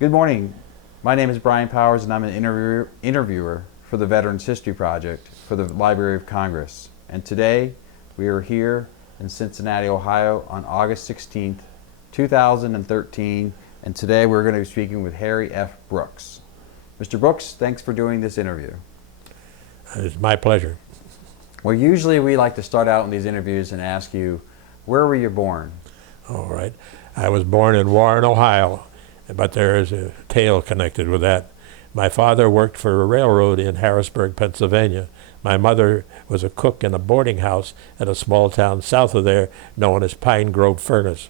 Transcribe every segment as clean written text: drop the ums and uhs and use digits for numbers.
Good morning. My name is Brian Powers, and I'm an interviewer for the Veterans History Project for the Library of Congress. And today, we are here in Cincinnati, Ohio on August 16th, 2013. And today, we're going to be speaking with Harry F. Brooks. Mr. Brooks, thanks for doing this interview. It's my pleasure. Well, usually we like to start out in these interviews and ask you, where were you born? All right. I was born in Warren, Ohio, but there is a tale connected with that. My father worked for a railroad in Harrisburg, Pennsylvania. My mother was a cook in a boarding house at a small town south of there known as Pine Grove Furnace.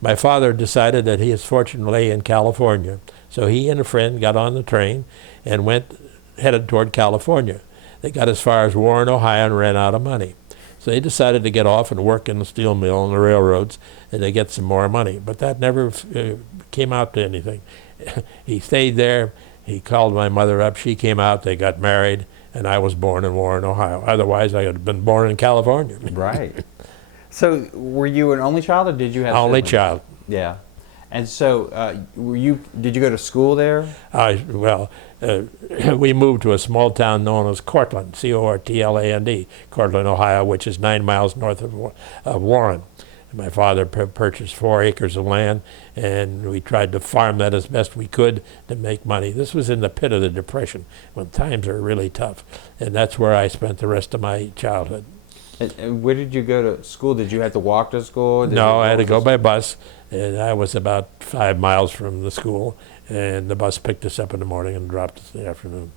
My father decided that his fortune lay in California, so he and a friend got on the train and headed toward California. They got as far as Warren, Ohio, and ran out of money. So they decided to get off and work in the steel mill and the railroads and to get some more money. But that never came out to anything. He stayed there. He called my mother up. She came out. They got married, and I was born in Warren, Ohio. Otherwise, I would have been born in California. Right. So were you an only child, or did you have Only siblings? child. Yeah. And so did you go to school there? We moved to a small town known as Cortland, C-O-R-T-L-A-N-D, Cortland, Ohio, which is 9 miles north of Warren. My father purchased 4 acres of land, and we tried to farm that as best we could to make money. This was in the pit of the Depression, when times are really tough, and that's where I spent the rest of my childhood. And where did you go to school? Did you have to walk to school? No, I had to go by bus, and I was about 5 miles from the school, and the bus picked us up in the morning and dropped us in the afternoon.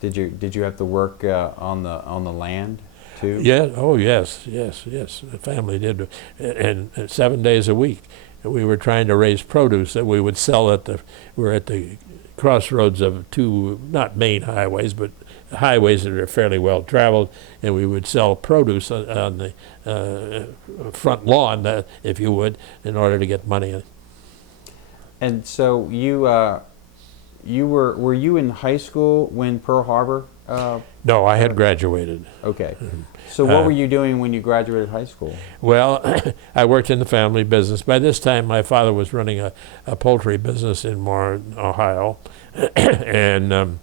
Did you have to work on the land too? Yeah. Oh yes. The family did, and 7 days a week. We were trying to raise produce that we would sell we're at the crossroads of 2, not main highways, but highways that are fairly well traveled, and we would sell produce on the front lawn, if you would, in order to get money. And so were you in high school when Pearl Harbor? No, I had graduated. Okay. So what were you doing when you graduated high school? Well, I worked in the family business. By this time, my father was running a poultry business in Warren, Ohio, and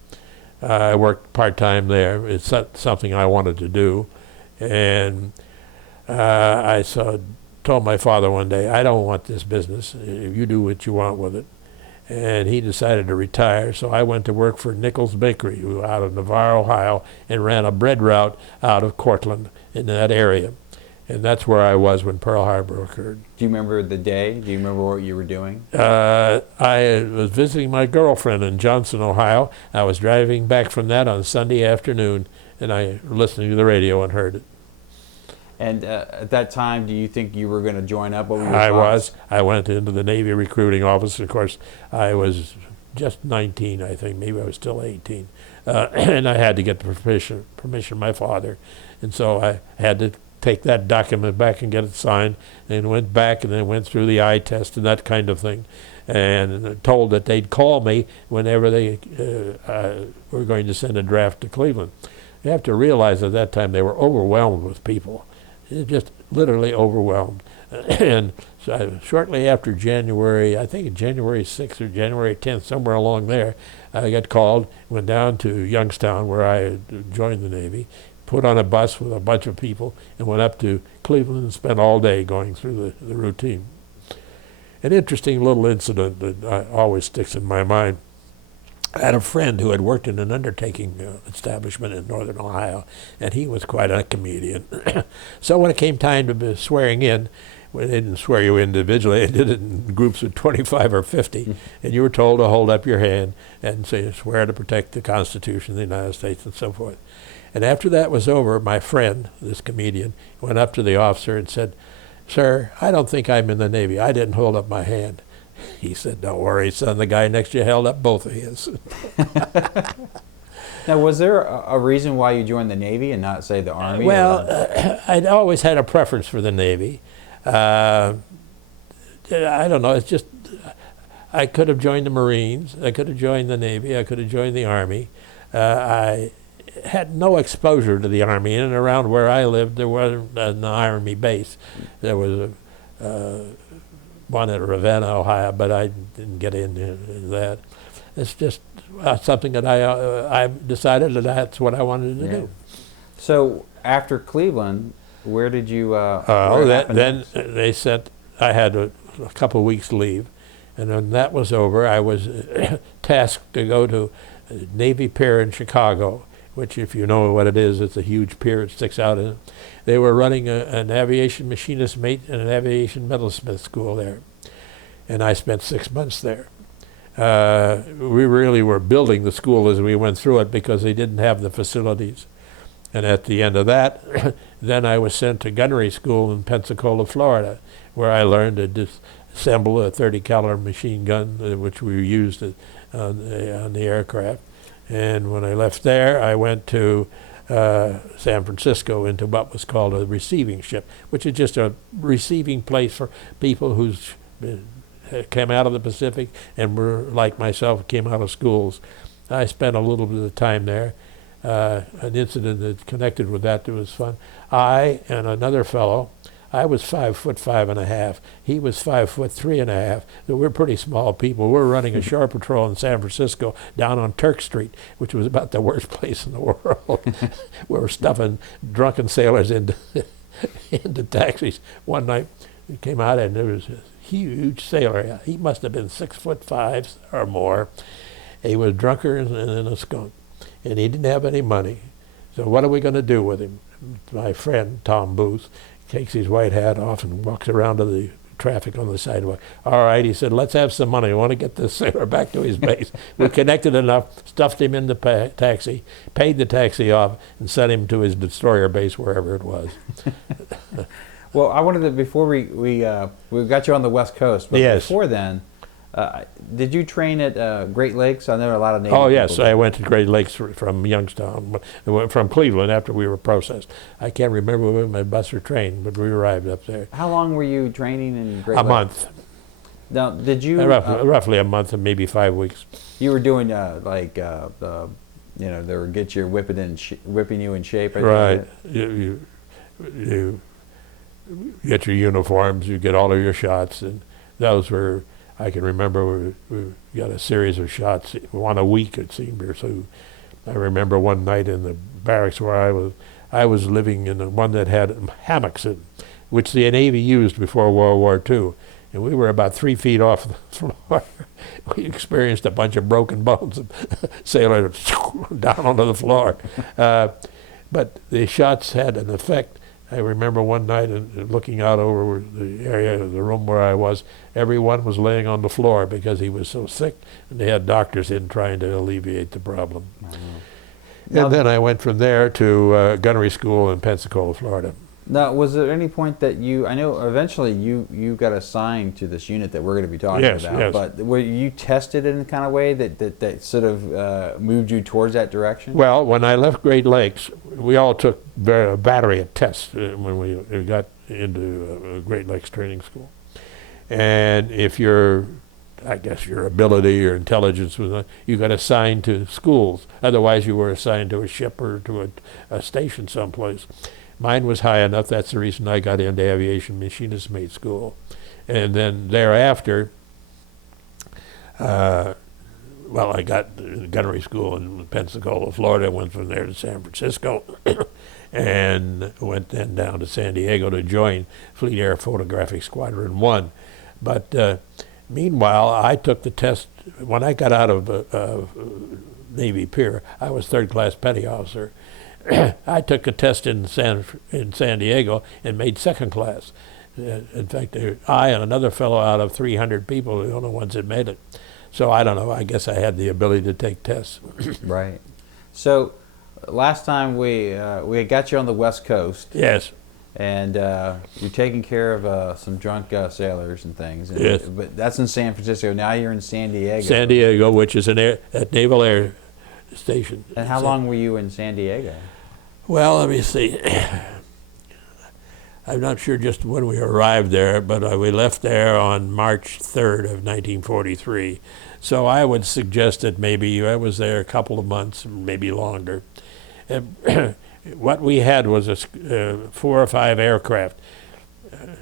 I worked part-time there. It's something I wanted to do. And I told my father one day, I don't want this business. You do what you want with it. And he decided to retire, so I went to work for Nichols Bakery, who out of Navarre, Ohio, and ran a bread route out of Cortland in that area. And that's where I was when Pearl Harbor occurred. Do you remember the day? Do you remember what you were doing? I was visiting my girlfriend in Johnson, Ohio. I was driving back from that on Sunday afternoon, and I was listening to the radio and heard it. And at that time, do you think you were going to join up? What were your I thoughts? was. I went into the Navy recruiting office. Of course, I was just 19, I think. Maybe I was still 18. And I had to get the permission of my father. And so I had to take that document back and get it signed, and went back and then went through the eye test and that kind of thing, and told that they'd call me whenever they were going to send a draft to Cleveland. You have to realize at that time they were overwhelmed with people, just literally overwhelmed. And so shortly after January, I think January 6th or January 10th, somewhere along there, I got called, went down to Youngstown where I had joined the Navy, put on a bus with a bunch of people, and went up to Cleveland and spent all day going through the routine. An interesting little incident that always sticks in my mind. I had a friend who had worked in an undertaking establishment in northern Ohio, and he was quite a comedian. So when it came time to be swearing in, well, they didn't swear you individually, they did it in groups of 25 or 50, and you were told to hold up your hand and say, swear to protect the Constitution of the United States and so forth. And after that was over, my friend, this comedian, went up to the officer and said, "Sir, I don't think I'm in the Navy. I didn't hold up my hand." He said, "Don't worry, son, the guy next to you held up both of his." Now, was there a reason why you joined the Navy and not, say, the Army? Well, I'd always had a preference for the Navy. I don't know, it's just, I could have joined the Marines, I could have joined the Navy, I could have joined the Army. I had no exposure to the Army. In and around where I lived, there wasn't an Army base. There was one at Ravenna, Ohio, but I didn't get into that. It's just something that I decided that that's what I wanted to do. So after Cleveland, where did you? Then they sent. I had a couple of weeks leave, and when that was over, I was tasked to go to Navy Pier in Chicago, which, if you know what it is, it's a huge pier. It sticks out in it. They were running an aviation machinist mate and an aviation metalsmith school there, and I spent 6 months there. We really were building the school as we went through it because they didn't have the facilities. And at the end of that, then I was sent to gunnery school in Pensacola, Florida, where I learned to disassemble a 30 caliber machine gun, which we used on the aircraft. And when I left there, I went to San Francisco into what was called a receiving ship, which is just a receiving place for people who's came out of the Pacific and were, like myself, came out of schools. I spent a little bit of time there. An incident that connected with that was fun. I and another fellow, I was 5'5.5". He was 5'3.5". So we're pretty small people. We're running a shore patrol in San Francisco down on Turk Street, which was about the worst place in the world. We were stuffing drunken sailors into taxis. One night we came out and there was a huge sailor. He must have been 6'5" or more. He was drunker than a skunk, and he didn't have any money. So what are we going to do with him? My friend, Tom Booth, takes his white hat off and walks around to the traffic on the sidewalk. All right, he said, let's have some money. I want to get this sailor back to his base. We connected enough, stuffed him in the taxi, paid the taxi off, and sent him to his destroyer base, wherever it was. Well, I wanted to, before we got you on the West Coast, but yes. Before then, did you train at Great Lakes? I know a lot of Navy Oh, yes, people. I went to Great Lakes from Youngstown, from Cleveland after we were processed. I can't remember when my bus or train, but we arrived up there. How long were you training in Great Lakes? A month. Now, did you... roughly a month and maybe 5 weeks. You were doing they were whipping you in shape. Right. You get your uniforms, you get all of your shots, and those were, I can remember we got a series of shots, one a week it seemed or so. I remember one night in the barracks where I was living in the one that had hammocks in, which the Navy used before World War II, and we were about 3 feet off the floor. We experienced a bunch of broken bones and sailors down onto the floor. But the shots had an effect. I remember one night looking out over the area of the room where I was, everyone was laying on the floor because he was so sick, and they had doctors in trying to alleviate the problem. Mm-hmm. And then I went from there to gunnery school in Pensacola, Florida. Now, was there any point that I know eventually you got assigned to this unit that we're going to be talking about, yes. But were you tested in a kind of way that sort of moved you towards that direction? Well, when I left Great Lakes, we all took a battery of tests when we got into Great Lakes Training School. And if your ability or intelligence was, you got assigned to schools. Otherwise, you were assigned to a ship or to a station someplace. Mine was high enough. That's the reason I got into aviation machinist mate school. And then thereafter, I got gunnery school in Pensacola, Florida. Went from there to San Francisco and went then down to San Diego to join Fleet Air Photographic Squadron 1. But meanwhile, I took the test. When I got out of Navy Pier, I was third-class petty officer. I took a test in San Diego and made second class. In fact, I and another fellow out of 300 people were the only ones that made it. So I don't know. I guess I had the ability to take tests. Right. So last time we got you on the West Coast. Yes. And you're taking care of some drunk sailors and things. And, yes. But that's in San Francisco. Now you're in San Diego. San Diego, which is a Naval Air Station. And how long were you in San Diego? Well, let me see. I'm not sure just when we arrived there, but we left there on March 3rd of 1943. So I would suggest that maybe I was there a couple of months, maybe longer. What we had was 4 or 5 aircraft.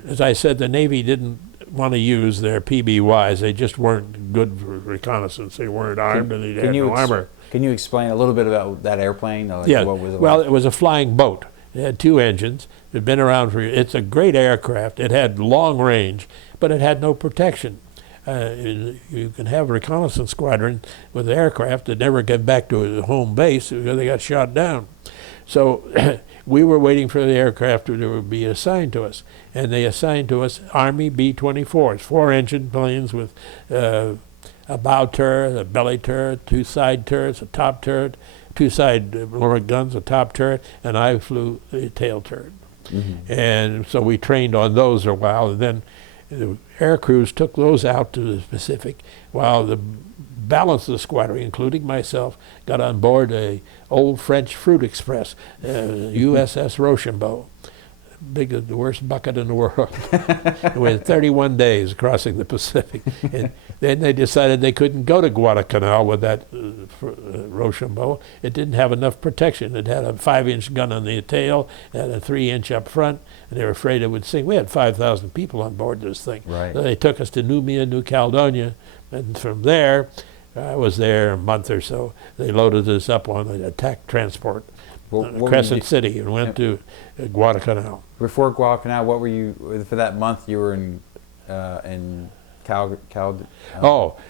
As I said, the Navy didn't want to use their PBYs. They just weren't good for reconnaissance. They weren't armed, and they had no armor. Can you explain a little bit about that airplane? Like Yeah, what was it well, like? it was a flying boat. It had 2 engines. It had been around for, it's a great aircraft. It had long range, but it had no protection. You can have a reconnaissance squadron with aircraft that never get back to a home base because they got shot down. So we were waiting for the aircraft to be assigned to us, and they assigned to us Army B-24s, 4-engine planes with a bow turret, a belly turret, 2 side turrets, a top turret, 2 side lower guns, a top turret, and I flew the tail turret. Mm-hmm. And so we trained on those a while, and then the air crews took those out to the Pacific, while the balance of the squadron, including myself, got on board a old French fruit express, USS Rochambeau, big as the worst bucket in the world. It went 31 days crossing the Pacific. And then they decided they couldn't go to Guadalcanal with that Rochambeau. It didn't have enough protection. It had a 5-inch gun on the tail, and a 3-inch up front, and they were afraid it would sink. We had 5,000 people on board this thing. Right. So they took us to New Caledonia, and from there, I was there a month or so. They loaded us up on an attack transport, Crescent City, and went to Guadalcanal. Before Guadalcanal, what were you, for that month you were in what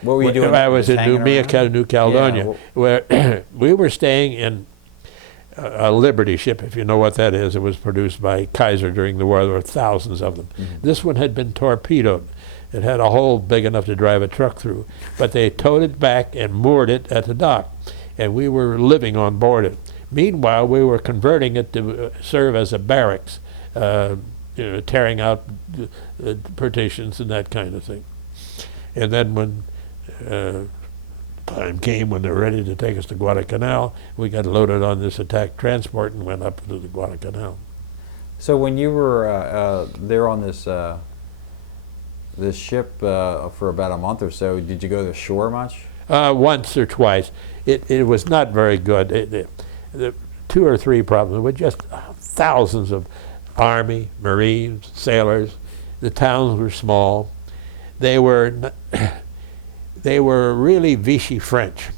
were you doing? I was in New Caledonia, Yeah, where we were staying in a Liberty ship, if you know what that is. It was produced by Kaiser during the war. There were thousands of them. Mm-hmm. This one had been torpedoed. It had a hole big enough to drive a truck through, but they towed it back and moored it at the dock, and we were living on board it. Meanwhile, we were converting it to serve as a barracks, tearing out partitions and that kind of thing. And then when time came when they were ready to take us to Guadalcanal, we got loaded on this attack transport and went up to the Guadalcanal. So when you were there on this this ship for about a month or so, did you go to shore much? Once or twice. It was not very good. The 2 or 3 problems were just thousands of Army, Marines, sailors. The towns were small. They were really Vichy French,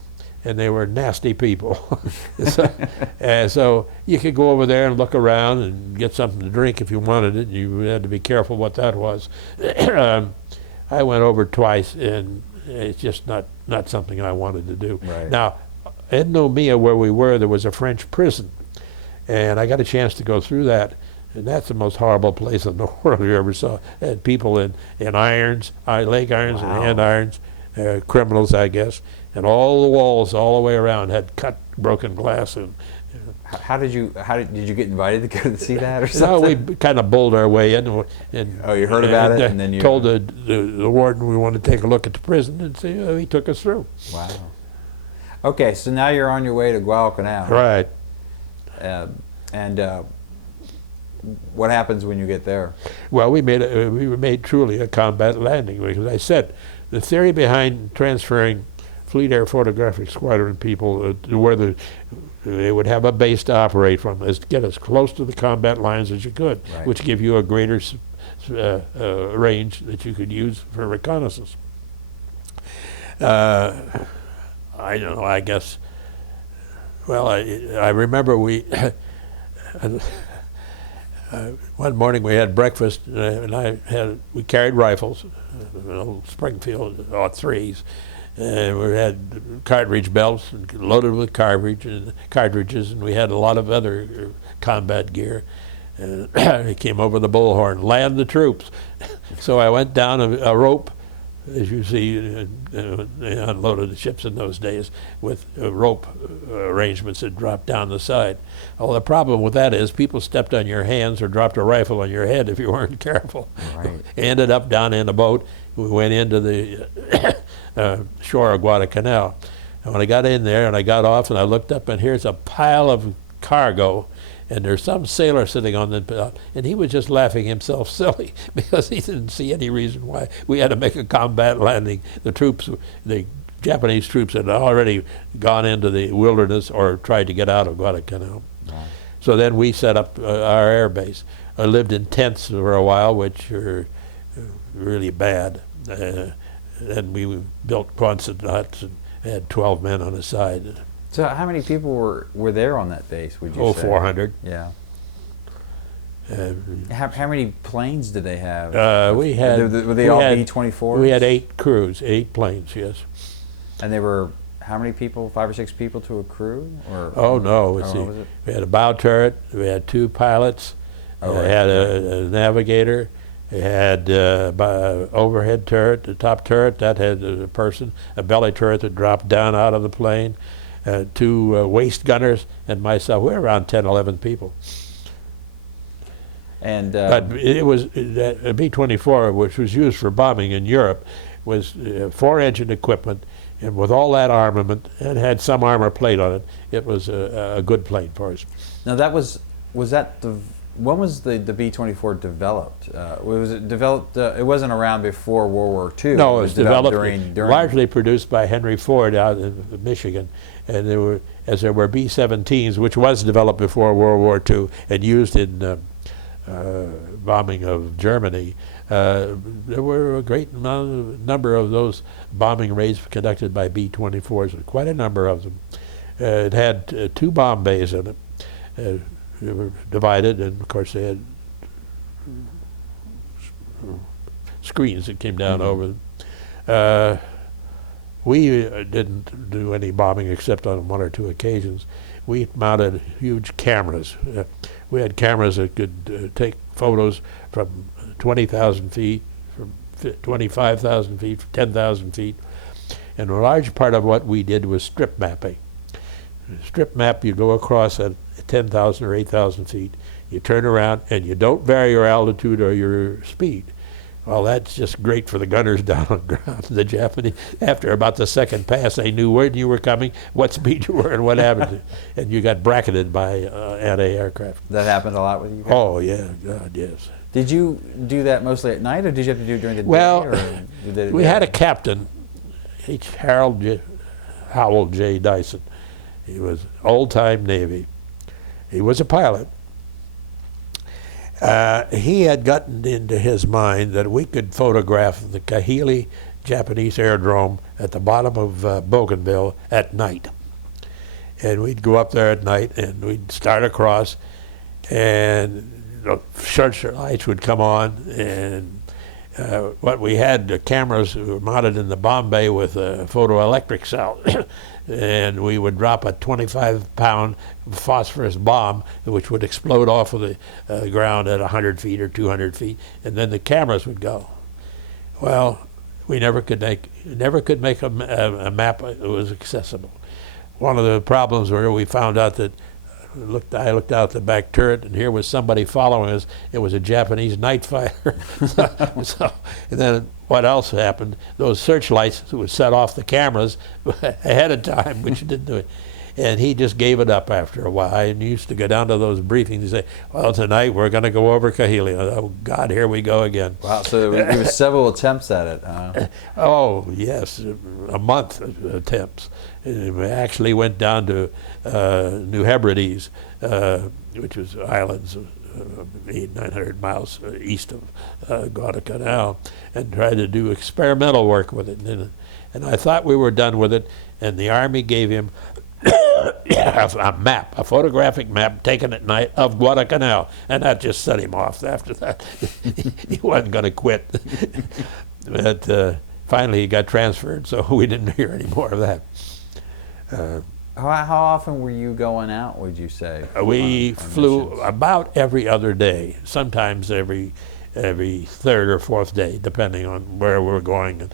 and they were nasty people. So you could go over there and look around and get something to drink if you wanted it. You had to be careful what that was. I went over twice, and it's just not something I wanted to do. Right. Now, in Nomia, where we were, there was a French prison, and I got a chance to go through that. And that's the most horrible place in the world you ever saw. It had people in irons, leg irons, wow, and hand irons, criminals, I guess, and all the walls all the way around had cut, broken glass. And how did you get invited to go to see that or something? No, we kind of bowled our way in. And oh, you heard about it, and then you told the warden we wanted to take a look at the prison, and so he took us through. Wow. Okay, so now you're on your way to Guadalcanal. Right. What happens when you get there? Well, we made truly a combat landing, because I said the theory behind transferring Fleet Air Photographic Squadron people to where they would have a base to operate from is to get as close to the combat lines as you could, right, which give you a greater range that you could use for reconnaissance. I don't know, I guess, well, I remember we one morning we had breakfast, and we carried rifles, old Springfield .3s, and we had cartridge belts loaded with cartridges, and we had a lot of other combat gear. And he came over the bullhorn, land the troops. So I went down a rope, as you see, they unloaded the ships in those days with rope arrangements that dropped down the side. Well, the problem with that is people stepped on your hands or dropped a rifle on your head if you weren't careful. Right. Ended up down in a boat. We went into the shore of Guadalcanal. And when I got in there and I got off and I looked up, and here's a pile of cargo, and there's some sailor sitting on the, and he was just laughing himself silly because he didn't see any reason why we had to make a combat landing. The Japanese troops had already gone into the wilderness or tried to get out of Guadalcanal. Right. So then we set up our air base. I lived in tents for a while, which are really bad. And we built Quonset huts and had 12 men on the side. So how many people were there on that base, would you say? 400. Yeah. How many planes did they have? We had. Were they all B-24s? We had 8 crews, 8 planes, yes. And they were how many people? 5 or 6 people to a crew? Or oh no, let's see. Was it? We had a bow turret. We had 2 pilots. Oh, We right. had a navigator. We had overhead turret, the top turret that had a person, a belly turret that dropped down out of the plane, 2 waist gunners, and myself. We were around 10, 11 people. And But it was a B-24, which was used for bombing in Europe, was 4-engine equipment, and with all that armament, and had some armor plate on it. It was a good plane for us. now that was that the when was the B-24 developed? Was it developed? It wasn't around before World War II. No, it was developed during largely produced by Henry Ford out in Michigan, and there were B-17s, which was developed before World War II and used in bombing of Germany. There were a great number of those bombing raids conducted by B-24s, quite a number of them. It had 2 bomb bays in it. They were divided, and of course they had screens that came down over them. We didn't do any bombing except on 1 or 2 occasions. We mounted huge cameras. We had cameras that could take photos from 20,000 feet, from 25,000 feet, 10,000 feet. And a large part of what we did was strip mapping. Strip map, you go across at 10,000 or 8,000 feet. You turn around and you don't vary your altitude or your speed. Well, that's just great for the gunners down on the ground. The Japanese, after about the second pass, they knew where you were coming, what speed you were, and what happened. And you got bracketed by anti-aircraft. That happened a lot with you guys? Oh, yeah, God, yes. Did you do that mostly at night, or did you have to do it during the Well, day? Or did we had a captain, Howell J. Dyson. He was old-time Navy. He was a pilot. He had gotten into his mind that we could photograph the Kahili Japanese aerodrome at the bottom of Bougainville at night. And we'd go up there at night and we'd start across, and searchlights would come on, and what we had, the cameras were mounted in the bomb bay with a photoelectric cell. And we would drop a 25-pound phosphorus bomb, which would explode off of the ground at 100 feet or 200 feet, and then the cameras would go. Well, we never could make a map that was accessible. One of the problems were we found out that I looked out the back turret, and here was somebody following us. It was a Japanese night fighter. And then what else happened? Those searchlights would set off the cameras ahead of time, which didn't do it. And he just gave it up after a while. I used to go down to those briefings and say, well, tonight we're going to go over Kahili. Oh, God, here we go again. Wow, so there was several attempts at it, huh? Oh, yes, a month of attempts. We actually went down to New Hebrides, which was islands 800-900 miles east of Gaudalcanal, and tried to do experimental work with it. And I thought we were done with it, and the Army gave him a map, a photographic map taken at night of Guadalcanal, and that just set him off after that. He wasn't going to quit. But finally he got transferred, so we didn't hear any more of that. How often were you going out, would you say? We on flew missions? about every other day, sometimes every 3rd or 4th day, depending on where we're going and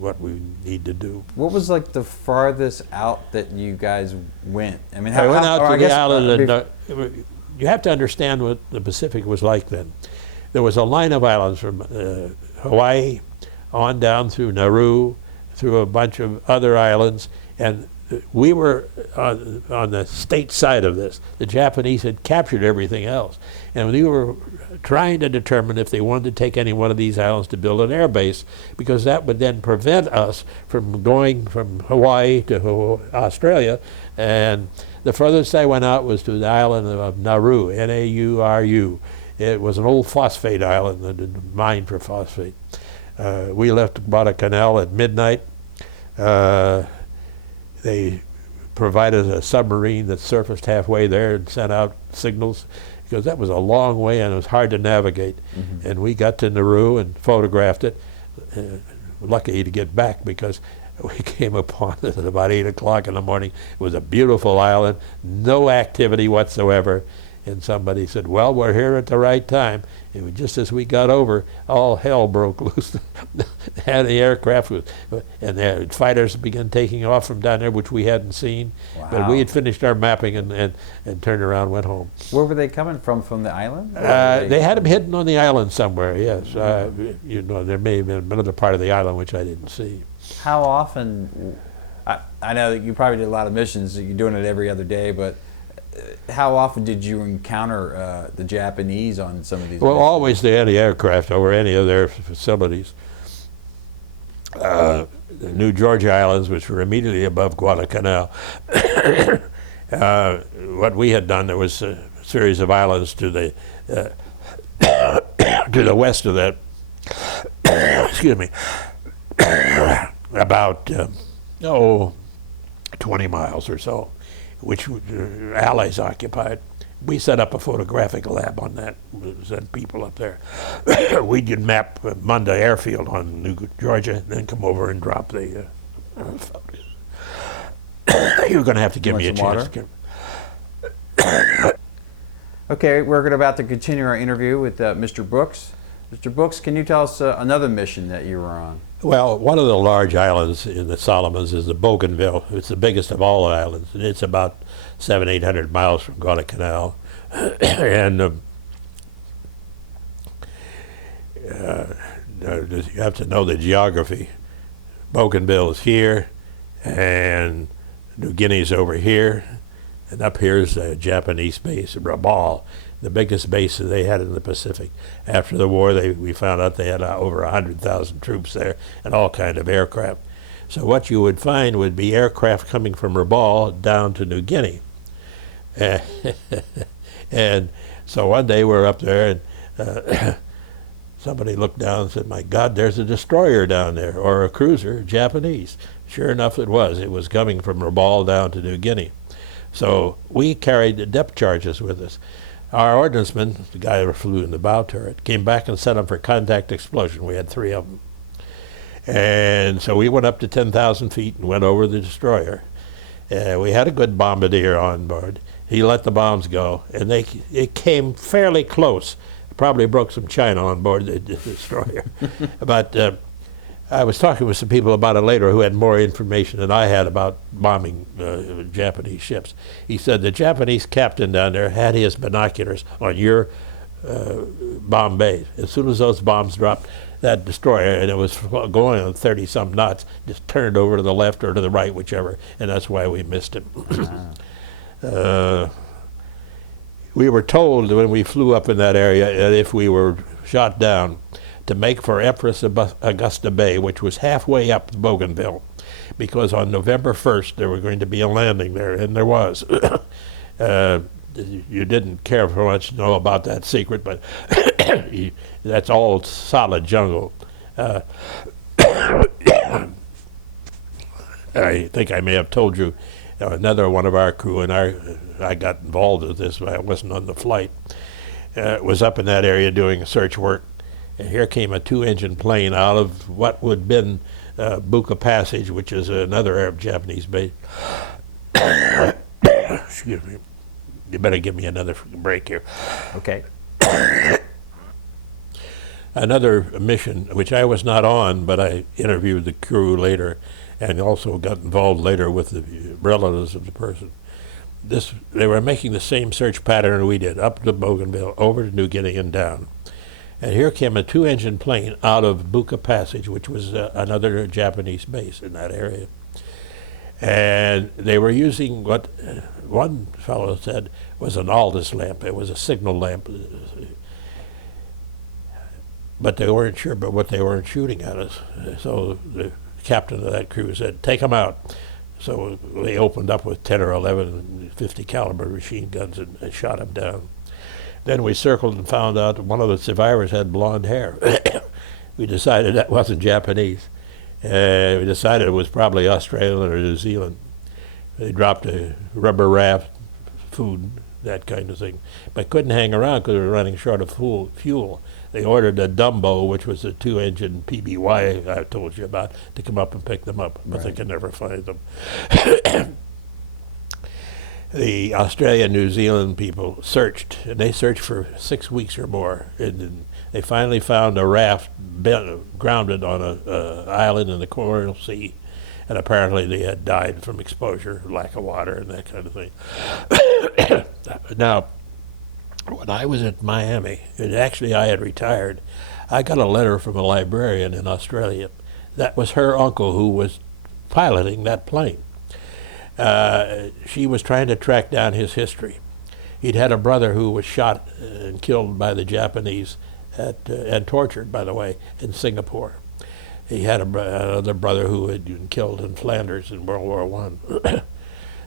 what we need to do. What was like the farthest out that you guys went? I mean, I went how, out or to I the guess, island. You have to understand what the Pacific was like then. There was a line of islands from Hawaii on down through Nauru, through a bunch of other islands, and we were on the state side of this. The Japanese had captured everything else, and we were trying to determine if they wanted to take any one of these islands to build an air base, because that would then prevent us from going from Hawaii to Australia. And the furthest I went out was to the island of Nauru, Nauru, It was an old phosphate island, a mine for phosphate. We left Guadalcanal at midnight. They provided a submarine that surfaced halfway there and sent out signals, because that was a long way and it was hard to navigate. And we got to Nauru and photographed it. Lucky to get back, because we came upon it at about 8 o'clock in the morning. It was a beautiful island, no activity whatsoever. And somebody said, well, we're here at the right time. It was just as we got over, all hell broke loose. And the aircraft was, and the fighters began taking off from down there, which we hadn't seen. Wow. But we had finished our mapping and turned around and went home. Where were they coming from the island? They had them hidden on the island somewhere, yes. You know, there may have been another part of the island which I didn't see. How often, I know that you probably did a lot of missions, you're doing it every other day, but how often did you encounter the Japanese on some of these Well, missions? always the anti-aircraft over any of their facilities. The New Georgia Islands, which were immediately above Guadalcanal. What we had done, there was a series of islands to the to the west of that. Excuse me. About 20 miles or so, which Allies occupied. We set up a photographic lab on that, sent people up there. We did map Munda Airfield on New Georgia, and then come over and drop the photos. You're going to have to give me a chance. Okay, we're about to continue our interview with Mr. Brooks. Mr. Brooks, can you tell us another mission that you were on? Well, one of the large islands in the Solomons is the Bougainville. It's the biggest of all the islands, and it's about 700-800 miles from Guadalcanal. And you have to know the geography. Bougainville is here, and New Guinea's over here, and up here is the Japanese base, Rabaul, the biggest base that they had in the Pacific. After the war, we found out they had over 100,000 troops there and all kind of aircraft. So what you would find would be aircraft coming from Rabaul down to New Guinea. And so one day we're up there, and somebody looked down and said, my God, there's a destroyer down there, or a cruiser, Japanese. Sure enough, it was. It was coming from Rabaul down to New Guinea. So we carried the depth charges with us. Our ordnanceman, the guy who flew in the bow turret, came back and set them for contact explosion. We had 3 of them. And so we went up to 10,000 feet and went over the destroyer. We had a good bombardier on board. He let the bombs go, and it came fairly close. Probably broke some china on board the destroyer. But I was talking with some people about it later who had more information than I had about bombing Japanese ships. He said the Japanese captain down there had his binoculars on your bomb bay. As soon as those bombs dropped, that destroyer, and it was going on 30-some knots, just turned over to the left or to the right, whichever, and that's why we missed him. We were told when we flew up in that area that if we were shot down, to make for Empress Augusta Bay, which was halfway up Bougainville, because on November 1st there were going to be a landing there, and there was. You didn't care for much to know about that secret, but that's all solid jungle. I think I may have told you, another one of our crew, and I got involved with this, but I wasn't on the flight, was up in that area doing search work. And here came a 2-engine plane out of what would have been Buka Passage, which is another Arab-Japanese base. Excuse me. You better give me another break here. Okay. Another mission, which I was not on, but I interviewed the crew later and also got involved later with the relatives of the person. They were making the same search pattern we did, up to Bougainville, over to New Guinea and down. And here came a 2-engine plane out of Buka Passage, which was another Japanese base in that area. And they were using what one fellow said was an Aldous lamp. It was a signal lamp. But they weren't sure about what they were shooting at us. So the captain of that crew said, take them out. So they opened up with 10 or 11 50 caliber machine guns and shot them down. Then we circled and found out that one of the survivors had blonde hair. We decided that wasn't Japanese. We decided it was probably Australian or New Zealand. They dropped a rubber raft, food, that kind of thing. But couldn't hang around because we were running short of fuel. They ordered a Dumbo, which was a 2-engine PBY I told you about, to come up and pick them up, but they could never find them. The Australia and New Zealand people searched, and they searched for 6 weeks or more. And they finally found a raft grounded on an island in the Coral Sea, and apparently they had died from exposure, lack of water, and that kind of thing. Now, when I was at Miami, and actually I had retired, I got a letter from a librarian in Australia. That was her uncle who was piloting that plane. She was trying to track down his history. He'd had a brother who was shot and killed by the Japanese and tortured, by the way, in Singapore. He had another brother who had been killed in Flanders in World War I.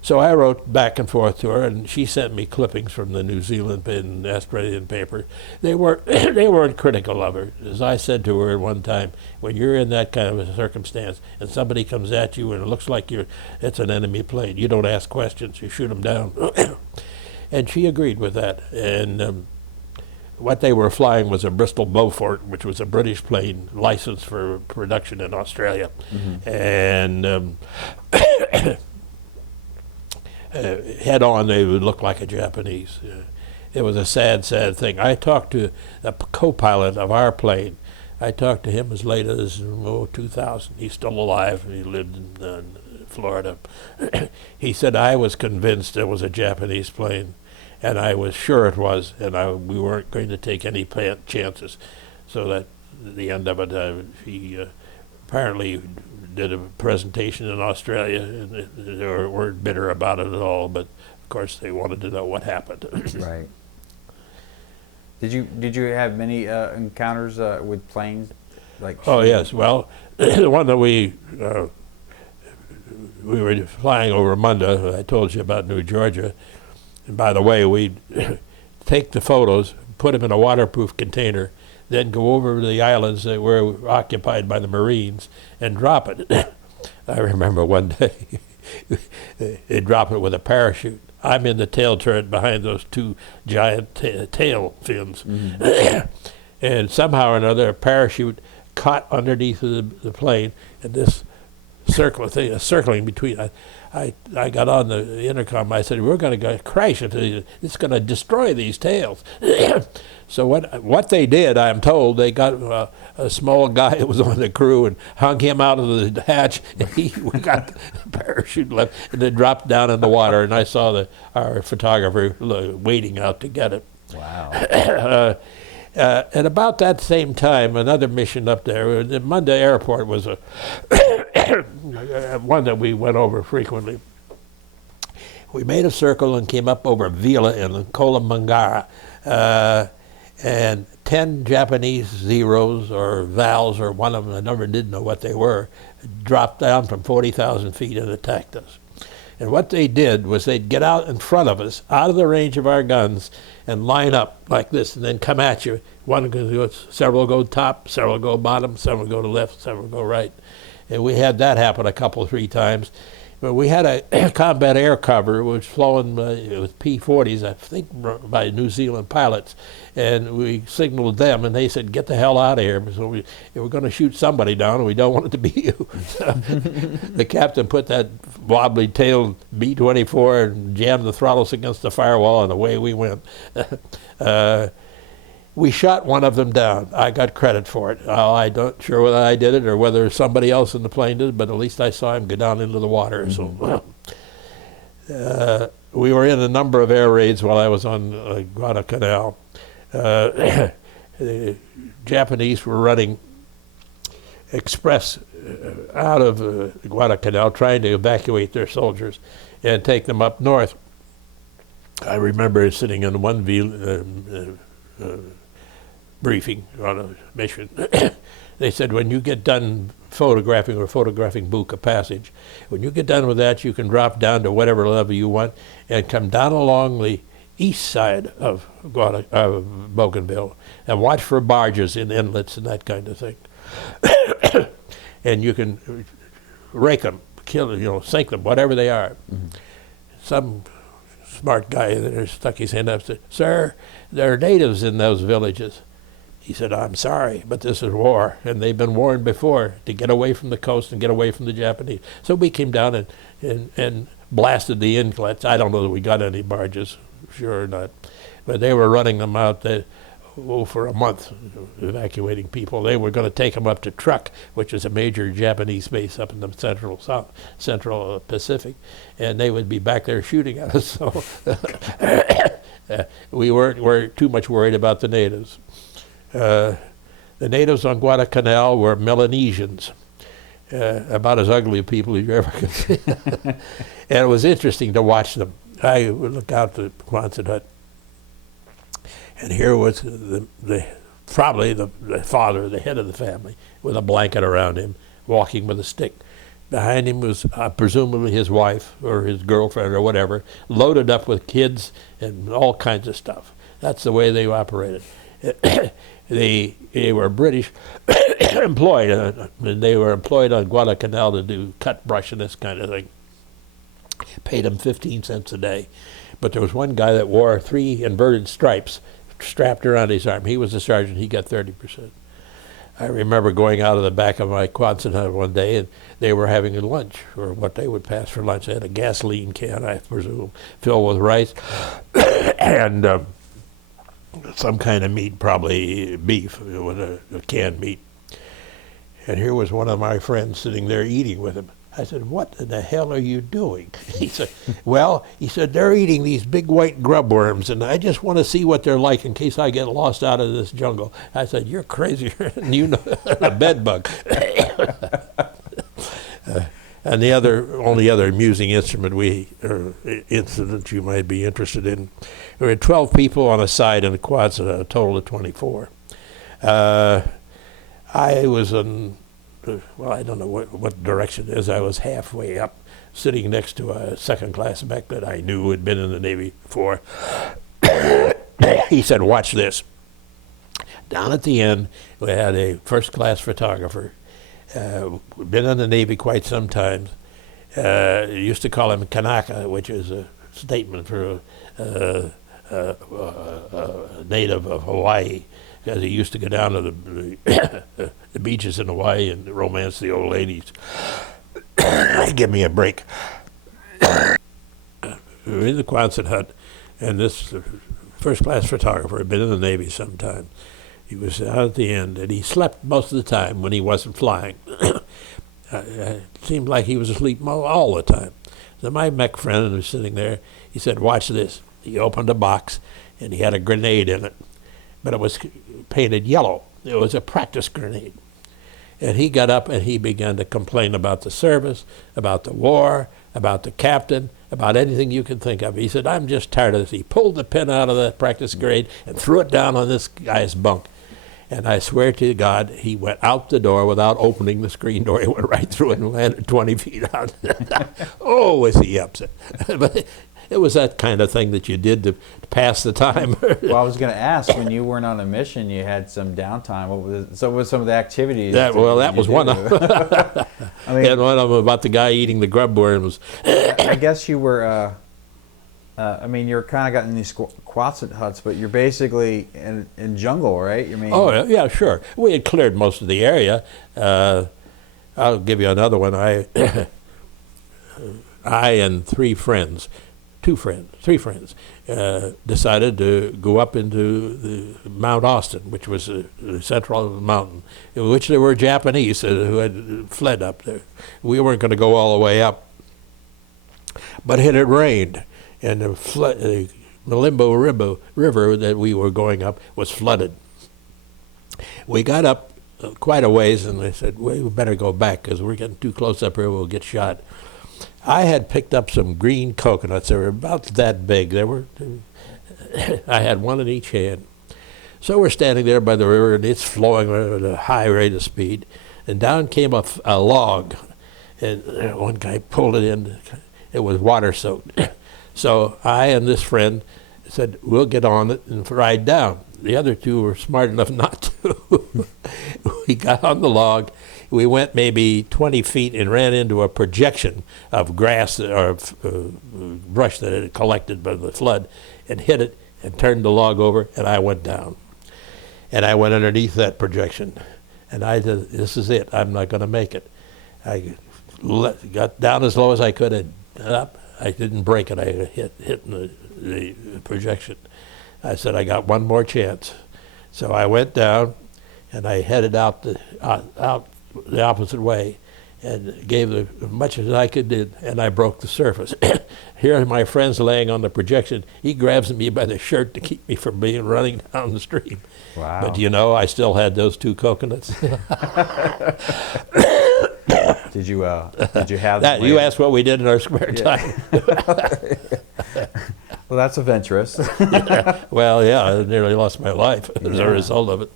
So I wrote back and forth to her, and she sent me clippings from the New Zealand and Australian paper. They weren't critical of her. As I said to her one time, when you're in that kind of a circumstance and somebody comes at you and it looks like it's an enemy plane, you don't ask questions, you shoot them down. And she agreed with that. And what they were flying was a Bristol Beaufort, which was a British plane licensed for production in Australia. Mm-hmm. And head on, they would look like a Japanese. It was a sad, sad thing. I talked to the co-pilot of our plane. I talked to him as late as 2000. He's still alive. He lived in Florida. He said, I was convinced it was a Japanese plane, and I was sure it was, and we weren't going to take any chances. So that at the end of it, he apparently did a presentation in Australia, and they weren't bitter about it at all, but of course they wanted to know what happened. Right. Did you have many encounters with planes? Oh yes. Well, the one that we were flying over Munda, I told you about New Georgia. And by the way, we'd take the photos, put them in a waterproof container, then go over to the islands that were occupied by the Marines and drop it. I remember one day they dropped it with a parachute. I'm in the tail turret behind those two giant tail fins. Mm-hmm. And somehow or another, a parachute caught underneath the plane, and this circling between. I got on the intercom. I said, we're going to crash it. It's going to destroy these tails. So what they did, I'm told, they got a small guy that was on the crew and hung him out of the hatch. And we got the parachute left, and it dropped down in the water. And I saw our photographer waiting out to get it. Wow. At about that same time, another mission up there, the Munda Airport was one that we went over frequently. We made a circle and came up over Vila in Kolamangara, and 10 Japanese Zeros or Vals, or one of them, I never did know what they were, dropped down from 40,000 feet and attacked us. And what they did was they'd get out in front of us, out of the range of our guns, and line up like this, and then come at you. Several go top, several go bottom, several go to left, several go right. And we had that happen a couple, 3 times. But we had a combat air cover, which was flown with P-40s, I think, by New Zealand pilots. And we signaled them, and they said, get the hell out of here. So we were going to shoot somebody down, and we don't want it to be you. So the captain put that wobbly-tailed B-24 and jammed the throttles against the firewall, and away we went. We shot one of them down. I got credit for it. I'm not sure whether I did it or whether somebody else in the plane did it, but at least I saw him go down into the water. Mm-hmm. So we were in a number of air raids while I was on Gaudalcanal. The Japanese were running express out of Guadalcanal, trying to evacuate their soldiers and take them up north. I remember sitting in one briefing on a mission. They said, when you get done photographing Buka Passage, when you get done with that, you can drop down to whatever level you want and come down along the east side of Bougainville, and watch for barges in inlets and that kind of thing. And you can rake them, kill them, sink them, whatever they are. Mm-hmm. Some smart guy there stuck his hand up and said, "Sir, there are natives in those villages." He said, "I'm sorry, but this is war, and they've been warned before to get away from the coast and get away from the Japanese." So we came down and blasted the inlets. I don't know that we got any barges, sure or not, but they were running them out there, for a month, evacuating people. They were going to take them up to Truk, which is a major Japanese base up in the central Pacific, and they would be back there shooting at us. So we weren't too much worried about the natives. The natives on Guadalcanal were Melanesians, about as ugly people as you ever could see. And it was interesting to watch them. I would look out the Quonset hut, and here was probably the father, the head of the family, with a blanket around him, walking with a stick. Behind him was presumably his wife or his girlfriend or whatever, loaded up with kids and all kinds of stuff. That's the way they operated. They were British employed, and they were employed on Guadalcanal to do cut brush and this kind of thing. Paid them 15 cents a day. But there was one guy that wore 3 inverted stripes strapped around his arm. He was a sergeant. He got 30%. I remember going out of the back of my Quonset hut one day, and they were having a lunch, or what they would pass for lunch. They had a gasoline can, I presume, filled with rice, and some kind of meat, probably beef, with a canned meat. And here was one of my friends sitting there eating with him. I said, "What in the hell are you doing?" He said, "Well," he said, "they're eating these big white grub worms, and I just want to see what they're like in case I get lost out of this jungle." I said, "You're crazier than you know, a bed bug." And the only other amusing incident you might be interested in, there were 12 people on a side in the quads, a total of 24. I was in, well, I don't know what direction it is. I was halfway up, sitting next to a second-class mech that I knew had been in the Navy before. He said, "Watch this." Down at the end, we had a first-class photographer, been in the Navy quite some time. Used to call him Kanaka, which is a statement for a native of Hawaii, because he used to go down to the beaches in Hawaii and romance the old ladies. Give me a break. We were in the Quonset hut, and this first-class photographer had been in the Navy sometime. He was out at the end, and he slept most of the time when he wasn't flying. It seemed like he was asleep all the time. So my mech friend was sitting there. He said, "Watch this." He opened a box, and he had a grenade in it, but it was painted yellow. It was a practice grenade. And he got up and he began to complain about the service, about the war, about the captain, about anything you could think of. He said, "I'm just tired of this." He pulled the pin out of that practice grenade and threw it down on this guy's bunk. And I swear to God, he went out the door without opening the screen door. He went right through it and landed 20 feet out. Oh, was he upset. But it was that kind of thing that you did to pass the time. Well, I was going to ask, when you weren't on a mission, you had some downtime. What was some of the activities? That was one of them. I mean, and one of them about the guy eating the grub worms. I guess you were, you're kind of got in these Quonset huts, but you're basically in jungle, right? Oh, yeah, sure. We had cleared most of the area. I'll give you another one. I and three friends, decided to go up into the Mount Austin, which was the central of the mountain, in which there were Japanese who had fled up there. We weren't going to go all the way up, but it had rained, and the Malimbo River that we were going up was flooded. We got up quite a ways, and they said, "We better go back because we're getting too close up here, we'll get shot." I had picked up some green coconuts. They were about that big. I had one in each hand. So we're standing there by the river, and it's flowing at a high rate of speed. And down came a log, and one guy pulled it in. It was water soaked. So I and this friend said, we'll get on it and ride down. The other two were smart enough not to. We got on the log. We went maybe 20 feet and ran into a projection of grass or brush that had collected by the flood and hit it and turned the log over, and I went down. And I went underneath that projection. And I said, this is it. I'm not going to make it. I got down as low as I could and up. I didn't break it. I hit the projection. I said, I got one more chance. So I went down, and I headed out the opposite way and gave as much as I could do, and I broke the surface. Here are my friends laying on the projection. He grabs me by the shirt to keep me from running down the stream. Wow. But I still had those 2 coconuts. Did you have that? You asked what we did in our spare time. Well, that's adventurous. Well, yeah, I nearly lost my life as a result of it.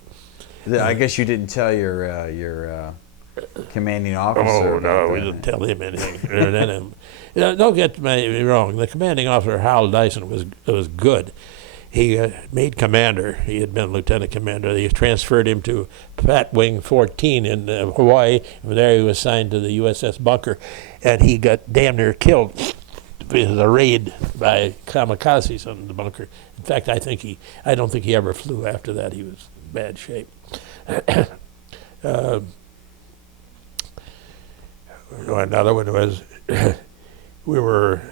I guess you didn't tell your commanding officer. Oh, no, we didn't tell him anything. Don't get me wrong. The commanding officer, Hal Dyson, was good. He made commander. He had been lieutenant commander. They transferred him to Pat Wing 14 in Hawaii. From there he was assigned to the USS Bunker, and he got damn near killed in a raid by kamikazes on the bunker. In fact, I don't think he ever flew after that. He was in bad shape. Another one was we were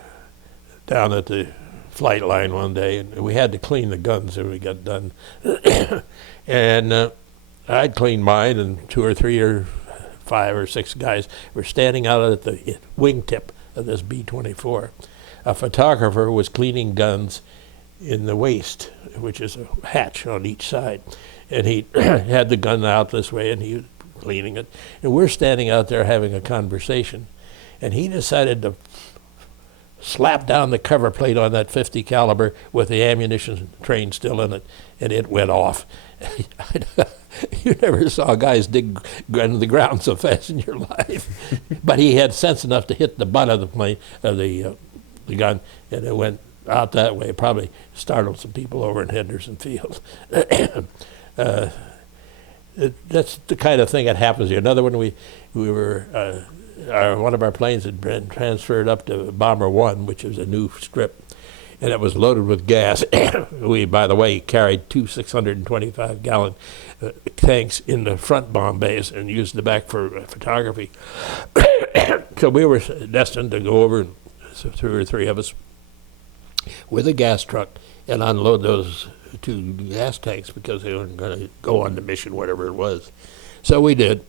down at the flight line one day, and we had to clean the guns when we got done. And I'd cleaned mine, and 2 or 3 or 5 or 6 guys were standing out at the wingtip of this B-24. A photographer was cleaning guns in the waist, which is a hatch on each side. And he had the gun out this way, and he was cleaning it. And we're standing out there having a conversation. And he decided to slap down the cover plate on that 50 caliber with the ammunition train still in it, and it went off. You never saw guys dig into the ground so fast in your life. But he had sense enough to hit the butt of the plane, of the gun, and it went out that way. Probably startled some people over in Henderson Field. That's the kind of thing that happens here. Another one, we were one of our planes had been transferred up to Bomber 1, which is a new strip, and it was loaded with gas. We, by the way, carried 2 625-gallon tanks in the front bomb bays and used the back for photography. So we were destined to go over, so 2 or 3 of us, with a gas truck and unload those 2 gas tanks because they weren't going to go on the mission, whatever it was. So we did.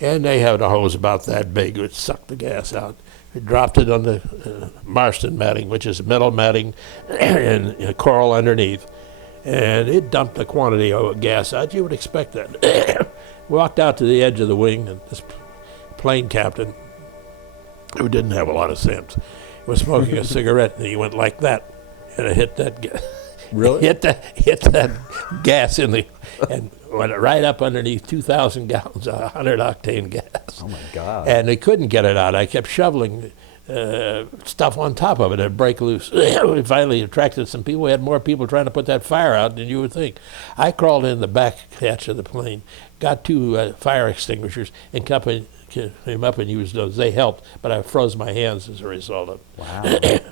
And they had a hose about that big which sucked the gas out. We dropped it on the Marston matting, which is metal matting and coral underneath. And it dumped a quantity of gas out. You would expect that. Walked out to the edge of the wing, and this plane captain, who didn't have a lot of sense, was smoking a cigarette, and he went like that. And it hit that gas. Really? hit that gas in the, and went right up underneath 2,000 gallons of 100-octane gas. Oh, my God. And they couldn't get it out. I kept shoveling stuff on top of it. It'd break loose. We finally attracted some people. We had more people trying to put that fire out than you would think. I crawled in the back hatch of the plane, got 2 fire extinguishers, and came up and used those. They helped, but I froze my hands as a result of it. Wow.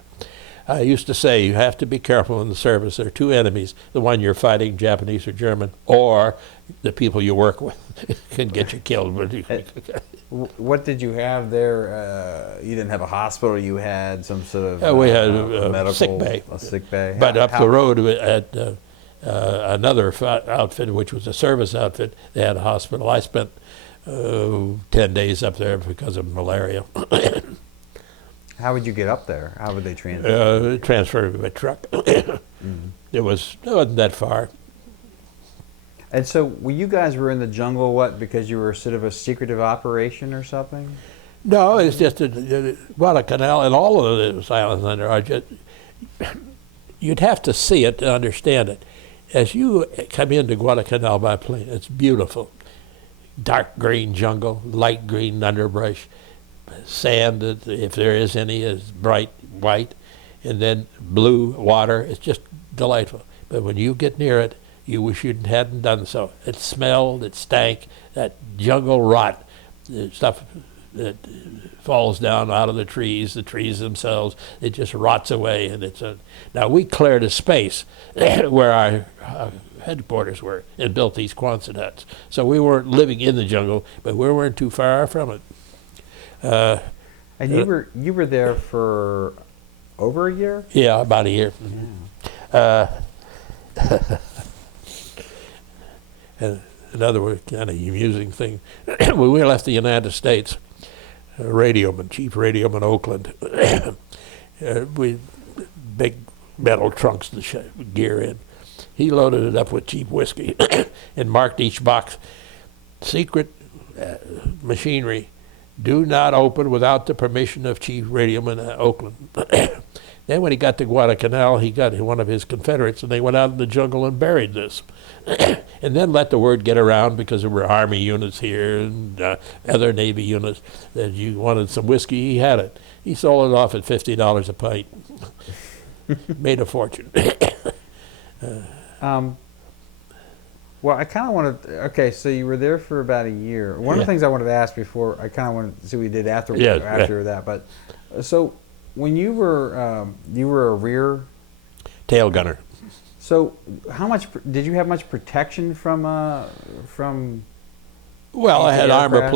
I used to say you have to be careful in the service. There are 2 enemies: the one you're fighting, Japanese or German, or the people you work with can get you killed. What did you have there? You didn't have a hospital. You had some sort of we had medical sick bay. A sick bay. But up the road at another outfit, which was a service outfit, they had a hospital. I spent 10 days up there because of malaria. How would you get up there? How would they transfer? Transferred by truck. It wasn't that far. And so, you guys were in the jungle, what, because you were sort of a secretive operation or something? No, it's just Guadalcanal and all of those islands under are just, you'd have to see it to understand it. As you come into Guadalcanal by plane, it's beautiful. Dark green jungle, light green underbrush, sand, if there is any, is bright white, and then blue water. It's just delightful. But when you get near it, you wish you hadn't done so. It smelled, it stank, that jungle rot, the stuff that falls down out of the trees themselves, it just rots away. And now we cleared a space where our headquarters were and built these Quonset huts. So we weren't living in the jungle, but we weren't too far from it. And you were there for over a year? Yeah, about a year. And another kind of amusing thing, when we left the United States, chief radioman Oakland, we big metal trunks to gear in. He loaded it up with cheap whiskey and marked each box, secret machinery, do not open without the permission of Chief Radioman Oakland. Then when he got to Guadalcanal, he got one of his Confederates, and they went out in the jungle and buried this. And then let the word get around, because there were Army units here and other Navy units, that you wanted some whiskey. He had it. He sold it off at $50 a pint. Made a fortune. Well, I kind of wanted. Okay, so you were there for about a year. One of the things I wanted to ask before, I kind of wanted to see what we did after that. But so when you were a rear tail gunner. So how much did you have much protection from? Well, I had armor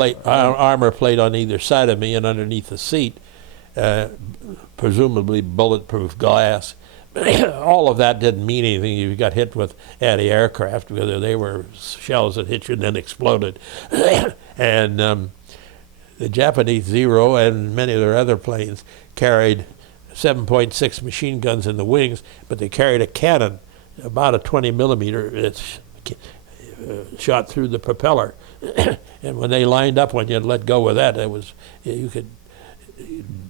plate on either side of me and underneath the seat, presumably bulletproof glass. All of that didn't mean anything. You got hit with anti-aircraft, whether they were shells that hit you and then exploded. And the Japanese Zero and many of their other planes carried 7.6 machine guns in the wings, but they carried a cannon, about a 20 millimeter. It's shot through the propeller. And when they lined up, when you let go with that, you could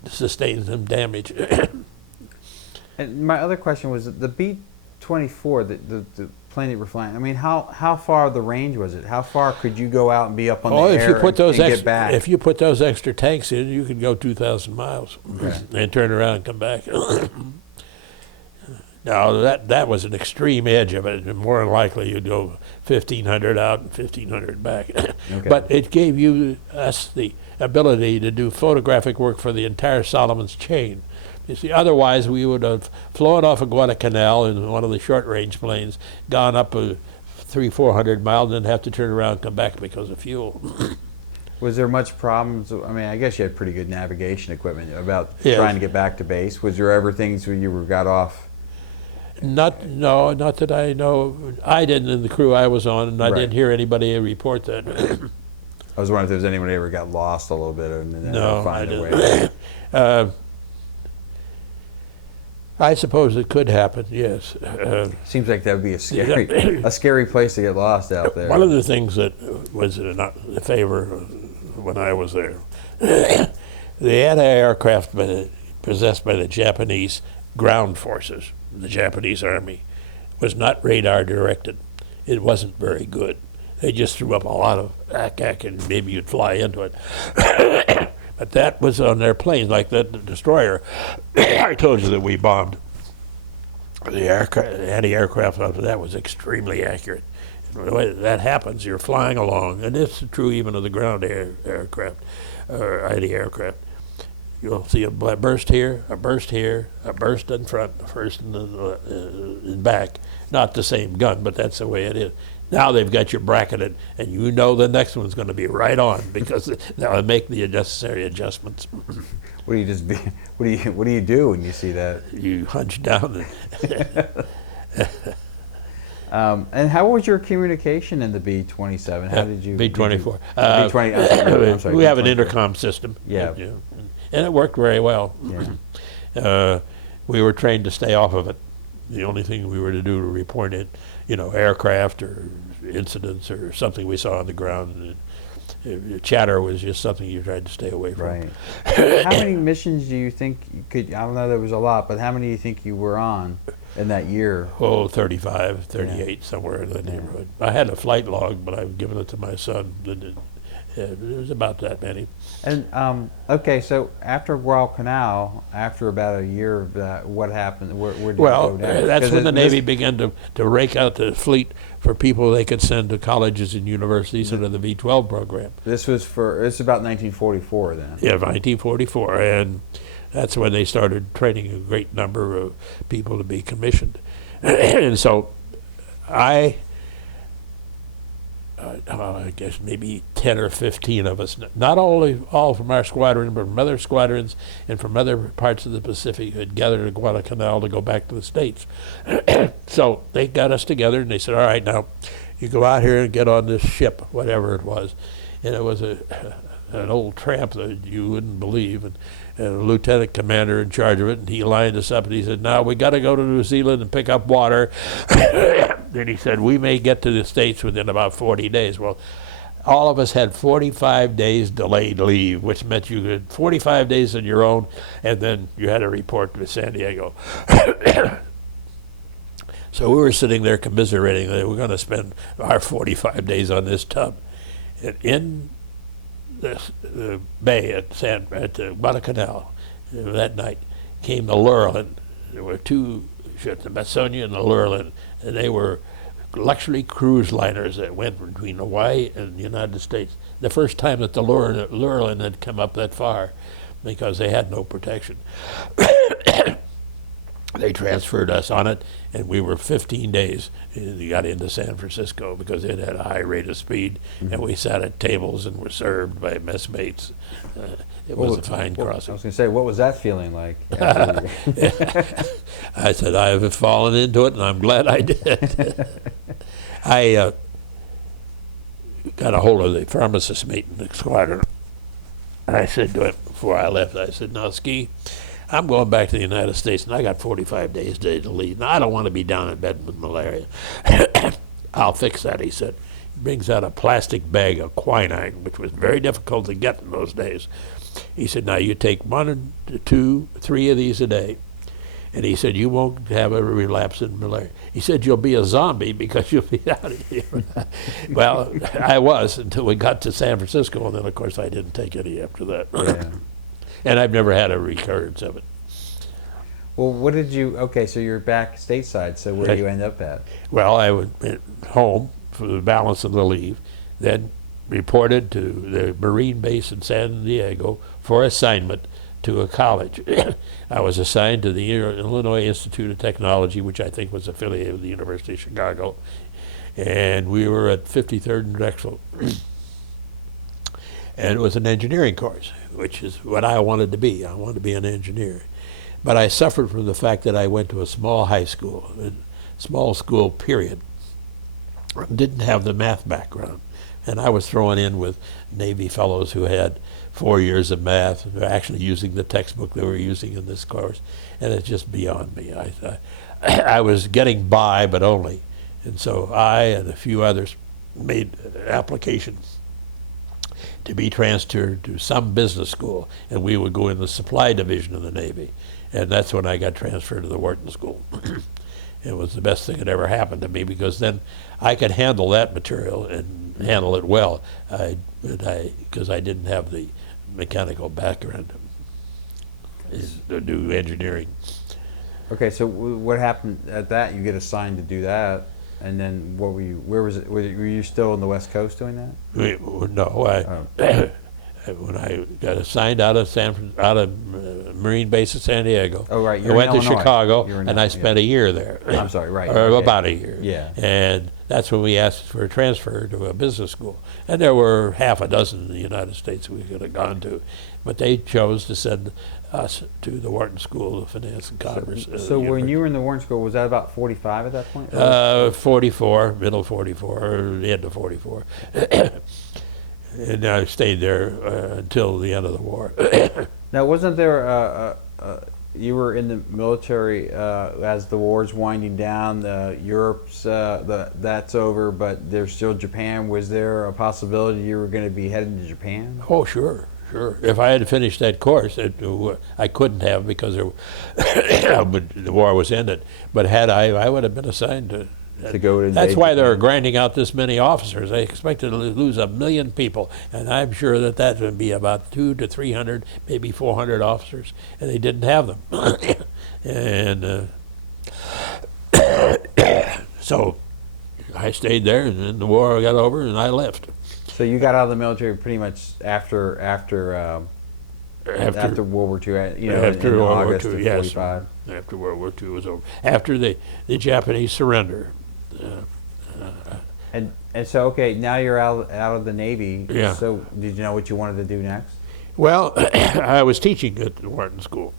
sustain some damage. And my other question was the B-24, the plane that you were flying. I mean, how far the range was it? How far could you go out and be up on the air and get back? If you put those extra tanks in, you could go 2,000 miles and turn around and come back. Now that was an extreme edge of it. More than likely, you'd go 1,500 out and 1,500 back. Okay. But it gave us the ability to do photographic work for the entire Solomon's chain. You see, otherwise we would have flown off of Guadalcanal in one of the short-range planes, gone up 300-400 miles, and then have to turn around and come back because of fuel. Was there much problems? I mean, I guess you had pretty good navigation equipment about trying to get back to base. Was there ever things where you got off? Not that I know. I didn't in the crew I was on, and I didn't hear anybody report that. I was wondering if there was anyone who ever got lost a little bit and then find a way. I suppose it could happen, yes. Seems like that would be a scary place to get lost out there. One of the things that was in favor when I was there, the anti-aircraft possessed by the Japanese ground forces, the Japanese Army, was not radar directed. It wasn't very good. They just threw up a lot of ack and maybe you'd fly into it. But that was on their planes, like the destroyer. I told you that we bombed. The anti-aircraft after that was extremely accurate. And the way that happens, you're flying along, and it's true even of the ground aircraft, or anti-aircraft. You'll see a burst here, a burst here, a burst in front, a burst in back. Not the same gun, but that's the way it is. Now they've got you bracketed, and you know the next one's going to be right on because they'll make the necessary adjustments. What do you do when you see that? You hunch down. And how was your communication in the B-27? How did you? B-24. I'm sorry, we have an intercom system. Yeah. And it worked very well. Yeah. We were trained to stay off of it. The only thing we were to do to report it, aircraft or incidents or something we saw on the ground. Chatter was just something you tried to stay away from. Right. How many missions do you think you could? I don't know, there was a lot, but how many do you think you were on in that year? Oh, 35, 38, somewhere in that neighborhood. I had a flight log, but I've given it to my son. It was about that many. And okay, so after Guadalcanal, after about a year of that, what happened? Where did Well, it go down? that's 'Cause when the this- Navy began to rake out the fleet for people they could send to colleges and universities under the V-12 program. This was it's about 1944 then. Yeah, 1944, and that's when they started training a great number of people to be commissioned. And so I guess maybe 10 or 15 of us, not all from our squadron, but from other squadrons and from other parts of the Pacific, had gathered at Guadalcanal to go back to the States. So they got us together and they said, all right, now you go out here and get on this ship, whatever it was. And it was an old tramp that you wouldn't believe, and a lieutenant commander in charge of it, and he lined us up and he said, now we got to go to New Zealand and pick up water. Then he said, we may get to the States within about 40 days. Well, all of us had 45 days delayed leave, which meant you had 45 days on your own, and then you had to report to San Diego. So we were sitting there commiserating that we're going to spend our 45 days on this tub. And in the bay at Guadalcanal that night came the Lurlin. There were two ships, the Matsonia and the Lurlin, and they were luxury cruise liners that went between Hawaii and the United States. The first time that the Lurlin had come up that far, because they had no protection. They transferred us on it, and we were 15 days. We got into San Francisco because it had a high rate of speed, and we sat at tables and were served by messmates. It was a fine crossing. I was going to say, what was that feeling like? I said, I have fallen into it, and I'm glad I did. I got a hold of the pharmacist mate in the squadron. I said to him before I left, I said, now, Ski, I'm going back to the United States, and I got 45 days to leave. Now, I don't want to be down in bed with malaria. I'll fix that, he said. He brings out a plastic bag of quinine, which was very difficult to get in those days. He said, now, you take 1 or 2, 3 of these a day. And he said, you won't have a relapse in malaria. He said, you'll be a zombie because you'll be out of here. Well, I was until we got to San Francisco, and then, of course, I didn't take any after that. Yeah. And I've never had a recurrence of it. Well, what did you? Okay, so you're back stateside. So where do you end up at? Well, I went home for the balance of the leave, then reported to the Marine base in San Diego for assignment to a college. I was assigned to the Illinois Institute of Technology, which I think was affiliated with the University of Chicago, and we were at 53rd and Drexel. And it was an engineering course, which is what I wanted to be. I wanted to be an engineer. But I suffered from the fact that I went to a small high school, small school period. Didn't have the math background. And I was thrown in with Navy fellows who had 4 years of math, and actually using the textbook they were using in this course. And it's just beyond me. I was getting by, but only. And so I and a few others made applications to be transferred to some business school, and we would go in the supply division of the Navy. And that's when I got transferred to the Wharton School. It was the best thing that ever happened to me, because then I could handle that material and handle it well, because I didn't have the mechanical background to do engineering. Okay, so what happened at that? You get assigned to do that, and then what were you? Where was it? Were you still on the West Coast doing that? When I got assigned out of Marine Base at San Diego, Oh, right. I You're went in to Illinois. Chicago, You're in and I Illinois, spent a year there. I'm sorry, right. Or Okay. about a year. Yeah. And that's when we asked for a transfer to a business school. And there were half a dozen in the United States we could have gone to. But they chose to send us to the Wharton School of Finance and Commerce. So when you were in the Wharton School, was that about 45 at that point? 44, middle 44, or end of 44. And I stayed there until the end of the war. Now, wasn't there? You were in the military as the war's winding down. Europe's that's over, but there's still Japan. Was there a possibility you were going to be heading to Japan? Oh, sure. If I had finished that course, I couldn't have, because the war was ended. But had I would have been assigned to go to That's invade why they were Japan. grinding out this many officers. They expected to lose 1 million people, and I'm sure that that would be about 200 to 300, maybe 400 officers, and they didn't have them. And so I stayed there, and then the war got over, and I left. So you got out of the military pretty much after World War II, you know, After in World War August II, of yes. 45. After World War II was over. After the Japanese surrender. And so, okay, now you're out of the Navy. Yeah. So did you know what you wanted to do next? Well, I was teaching at the Wharton School,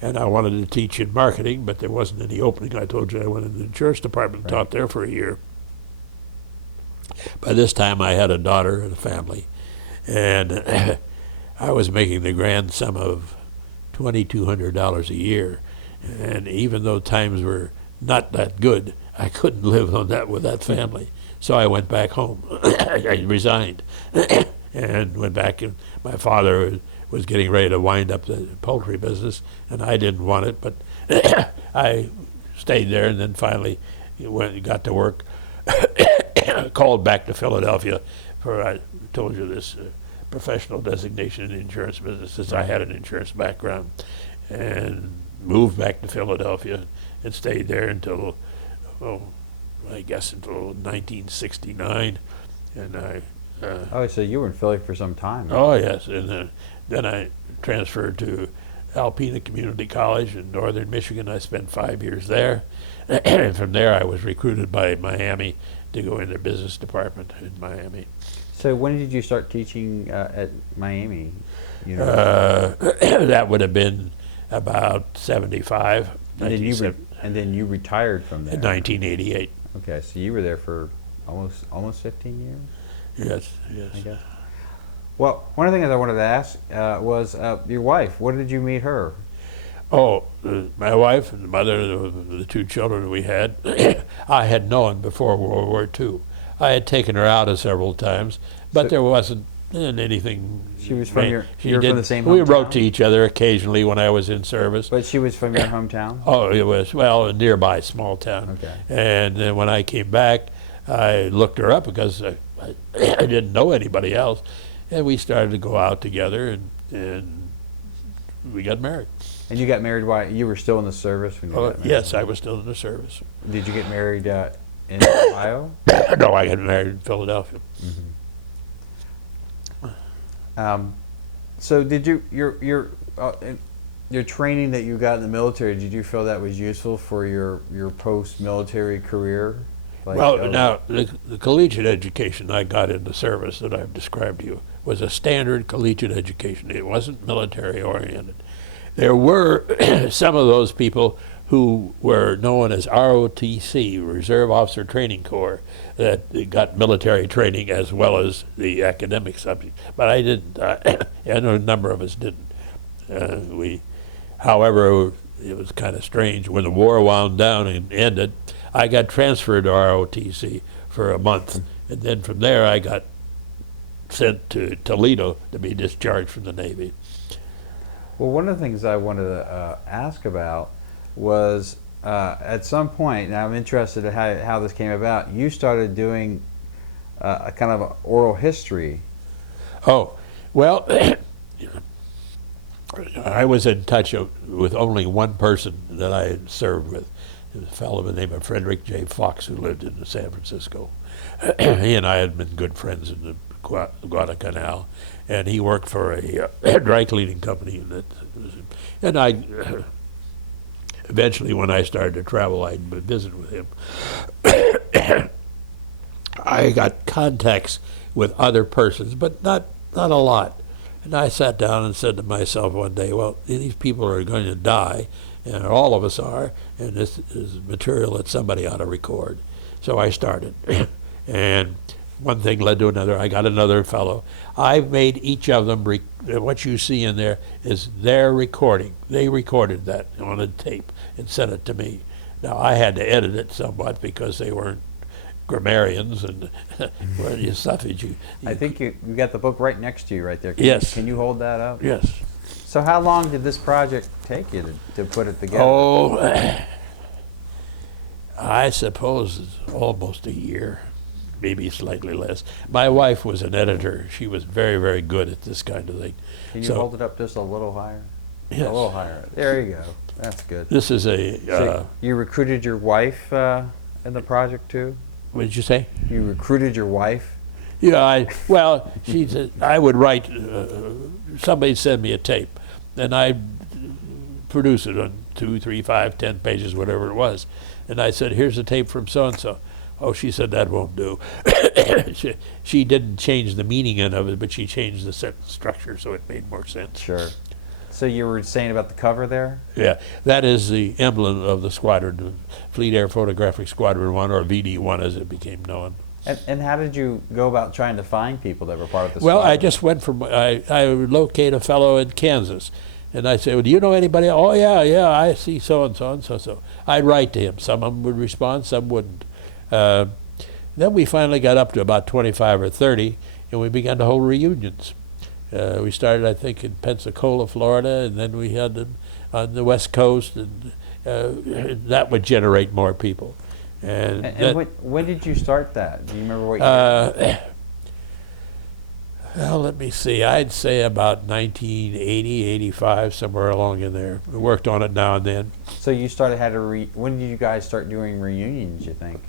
and I wanted to teach in marketing, but there wasn't any opening. I told you I went in the insurance department and taught there for a year. By this time, I had a daughter and a family, and I was making the grand sum of $2,200 a year. And even though times were not that good, I couldn't live on that with that family. So I went back home. I resigned and went back. And my father was getting ready to wind up the poultry business, and I didn't want it, but I stayed there. And then finally, got to work. Called back to Philadelphia for, I told you this, professional designation in the insurance business, since I had an insurance background, and moved back to Philadelphia and stayed there until, I guess until 1969. And Oh, so you were in Philly for some time. oh yes, and then I transferred to Alpena Community College in northern Michigan. I spent 5 years there. And from there I was recruited by Miami to go in their business department in Miami. So when did you start teaching at Miami? You know, That would have been about 75, and then you retired from there. 1988. Okay, so you were there for almost 15 years, Yes, yes. I guess. Well, one of the things I wanted to ask was your wife. Where did you meet her? Oh, my wife and the mother of the two children we had, I had known before World War II. I had taken her out several times, but there wasn't anything. She was from your. She You were did, from the same. We hometown? wrote to each other occasionally when I was in service. But she was from your hometown. Oh, it was, well, a nearby small town. Okay. And then when I came back, I looked her up because I didn't know anybody else. And we started to go out together, and we got married. And you got married while you were still in the service when you got married? Yes, I was still in the service. Did you get married in Ohio? No, I got married in Philadelphia. So did your training that you got in the military? Did you feel that was useful for your post-military career? Like, Well, now, the collegiate education I got in the service that I've described to you was a standard collegiate education. It wasn't military-oriented. There were some of those people who were known as ROTC, Reserve Officer Training Corps, that got military training as well as the academic subject. But I didn't. I know a number of us didn't. However, it was kind of strange. When the war wound down and ended, I got transferred to ROTC for a month. And then from there, I got sent to Toledo to be discharged from the Navy. Well, one of the things I wanted to ask about was at some point, now I'm interested in how this came about, you started doing a kind of a oral history. Oh, well, I was in touch with only one person that I had served with. It was a fellow by the name of Frederick J. Fox who lived in San Francisco. He and I had been good friends in the Gaudalcanal, and he worked for a dry cleaning company. And I eventually, when I started to travel, I'd visit with him. I got contacts with other persons, but not a lot. And I sat down and said to myself one day, well, these people are going to die, and all of us are, and this is material that somebody ought to record. So I started. And one thing led to another. I got another fellow. I've made each of them, what you see in there is their recording. They recorded that on a tape and sent it to me. Now, I had to edit it somewhat because they weren't grammarians and stuff that you I think you got the book right next to you right there. Yes. Can you hold that up? Yes. So how long did this project take you to put it together? Oh, I suppose it's almost a year, maybe slightly less. My wife was an editor. She was very, very good at this kind of thing. Can you So- hold it up just a little higher? Yes. A little higher. There you go. That's good. This is a, So you recruited your wife in the project too? what did you say? You recruited your wife? Yeah, well, she said, I would write, somebody send me a tape, and I'd produce it on 2, 3, 5, 10 pages, whatever it was. And I said, here's a tape from so-and-so. Oh, she said, that won't do. she didn't change the meaning of it, but she changed the sentence structure so it made more sense. Sure. So you were saying about the cover there? Yeah, that is the emblem of the squadron, the Fleet Air Photographic Squadron 1, or VD1 as it became known. And how did you go about trying to find people that were part of the Well, I squadron? just went from, I would locate a fellow in Kansas, and I say, well, do you know anybody? Oh, yeah, I see so-and-so and so-so. I'd write to him. Some of them would respond, some wouldn't. Then we finally got up to about 25 or 30, and we began to hold reunions. We started, I think, in Pensacola, Florida, and then we had them on the West Coast, and that would generate more people. And that- when did you start that? Do you remember what year? Well, let me see. I'd say about 1980, 85, somewhere along in there. We worked on it now and then. So you started when did you guys start doing reunions, you think?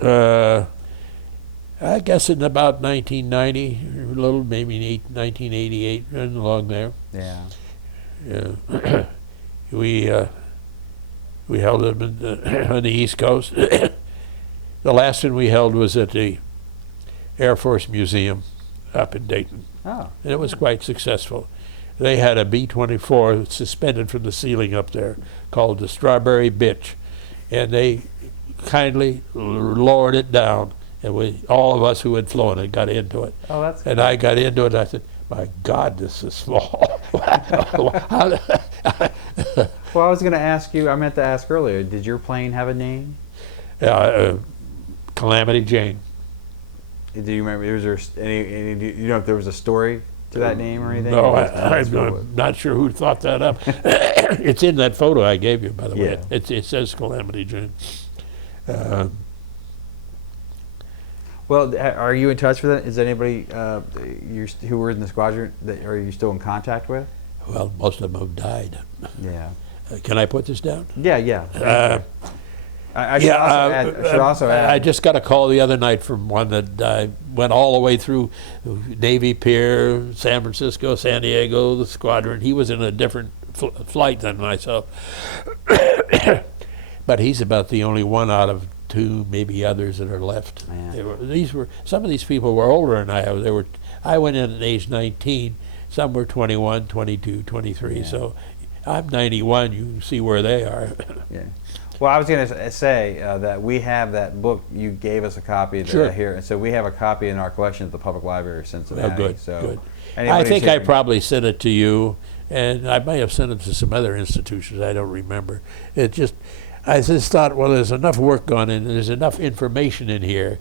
I guess in about 1990, a little, maybe 1988, and along there. Yeah. We held them on the East Coast. The last one we held was at the Air Force Museum up in Dayton, Oh. and it was quite successful. They had a B-24 suspended from the ceiling up there called the Strawberry Bitch, and they kindly lowered it down, and all of us who had flown it got into it. Oh, that's good. And I got into it, and I said, my God, this is small. Well, I was going to ask you, I meant to ask earlier, did your plane have a name? Calamity Jane. Do you remember, was there any, do you know if there was a story to that name or anything? No, Or was- I'm not sure who thought that up. It's in that photo I gave you, by the way. Yeah. It says Calamity Jane. Well, are you in touch with it? Is anybody who were in the squadron that are you still in contact with? Well, most of them have died. Yeah. Can I put this down? Yeah. I should also add. I just got a call the other night from one that went all the way through Navy Pier, San Francisco, San Diego, the squadron. He was in a different flight than myself. But he's about the only one out of 2, maybe others that are left. Yeah. Some of these people were older than I was. I went in at age 19. Some were 21, 22, 23. Yeah. So I'm 91. You can see where they are. Yeah. Well, I was going to say that we have that book. You gave us a copy of Sure. here, and so we have a copy in our collection at the Public Library of Cincinnati. Oh, good, So good. I anybody think who's I hearing- probably sent it to you, and I may have sent it to some other institutions. I don't remember. I just thought, well, there's enough work gone in, there's enough information in here,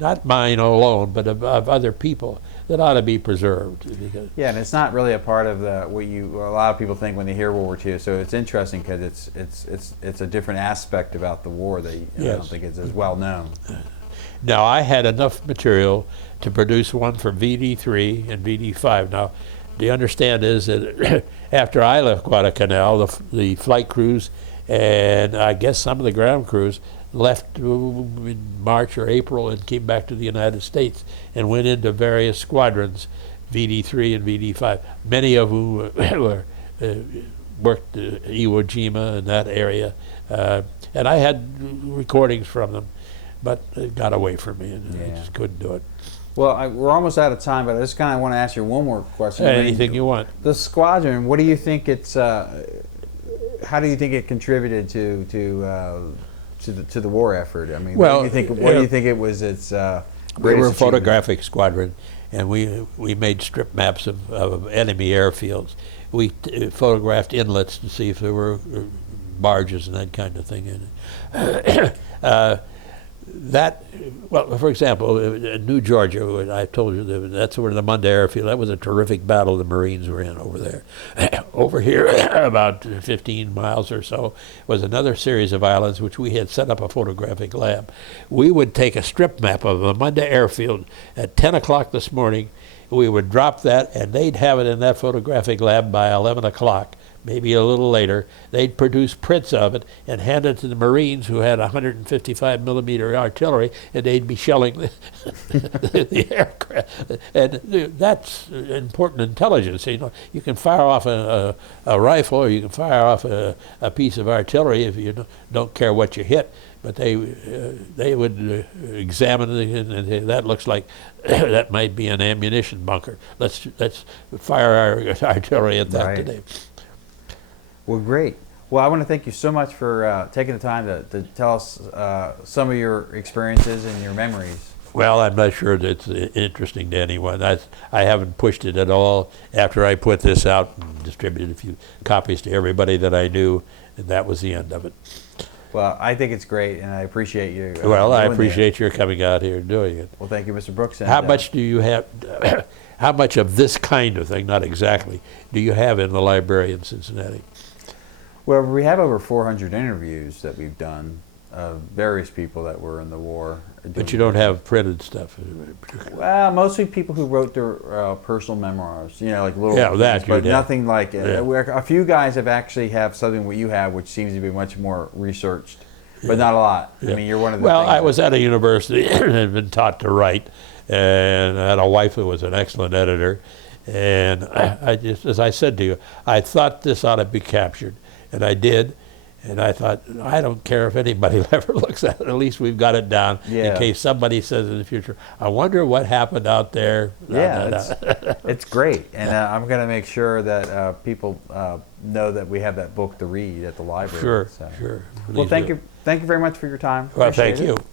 not mine alone, but of other people, that ought to be preserved. Because Yeah, and it's not really a part of what a lot of people think when they hear World War II. So it's interesting because it's a different aspect about the war that I don't Yes. think is as well known. Now, I had enough material to produce one for VD3 and VD5. Now, the understand is that after I left Guadalcanal, the flight crews and I guess some of the ground crews left in March or April and came back to the United States and went into various squadrons, VD3 and VD5. Many of whom worked Iwo Jima in that area. And I had recordings from them, but it got away from me and I Yeah. just couldn't do it. Well, we're almost out of time, but I just kind of want to ask you one more question. Anything you want. The squadron, what do you think it's? How do you think it contributed to the war effort? I mean, Well, what do you think it was? Its We were a greatest achievement? photographic squadron, and we made strip maps of enemy airfields. We photographed inlets to see if there were barges and that kind of thing in it. that, well, for example, in New Georgia, I told you that's where the Munda Airfield, that was a terrific battle the Marines were in over there. Over here, about 15 miles or so, was another series of islands which we had set up a photographic lab. We would take a strip map of the Munda Airfield at 10 o'clock this morning. We would drop that, and they'd have it in that photographic lab by 11 o'clock. Maybe a little later. They'd produce prints of it and hand it to the Marines, who had 155 millimeter artillery, and they'd be shelling the aircraft. And that's important intelligence. You know, you can fire off a rifle, or you can fire off a piece of artillery if you don't care what you hit. But they would examine it, and say, that looks like that might be an ammunition bunker. Let's fire our artillery at that today. Well, great. Well, I want to thank you so much for taking the time to tell us some of your experiences and your memories. Well, I'm not sure that's interesting to anyone. I haven't pushed it at all. After I put this out and distributed a few copies to everybody that I knew, and that was the end of it. Well, I think it's great, and I appreciate you. Well, I appreciate your coming out here and doing it. Well, thank you, Mr. Brooks. How much do you have? How much of this kind of thing, not exactly, do you have in the library in Cincinnati? Well, we have over 400 interviews that we've done of various people that were in the war. But you don't have printed stuff? Well, mostly people who wrote their personal memoirs, you know, like little that things, but you'd have. nothing like it. Yeah. A few guys have actually have something what you have, which seems to be much more researched, but not a lot. Yeah. I mean, you're one of the Well, things I was at a university and had been taught to write, and I had a wife who was an excellent editor, and I just, as I said to you, I thought this ought to be captured. And I did, and I thought, I don't care if anybody ever looks at it. At least we've got it down in case somebody says in the future, I wonder what happened out there. Yeah, it's great. And I'm going to make sure that people know that we have that book to read at the library. Sure, so. sure. Well, thank you very much for your time. Well, Appreciate thank it. you.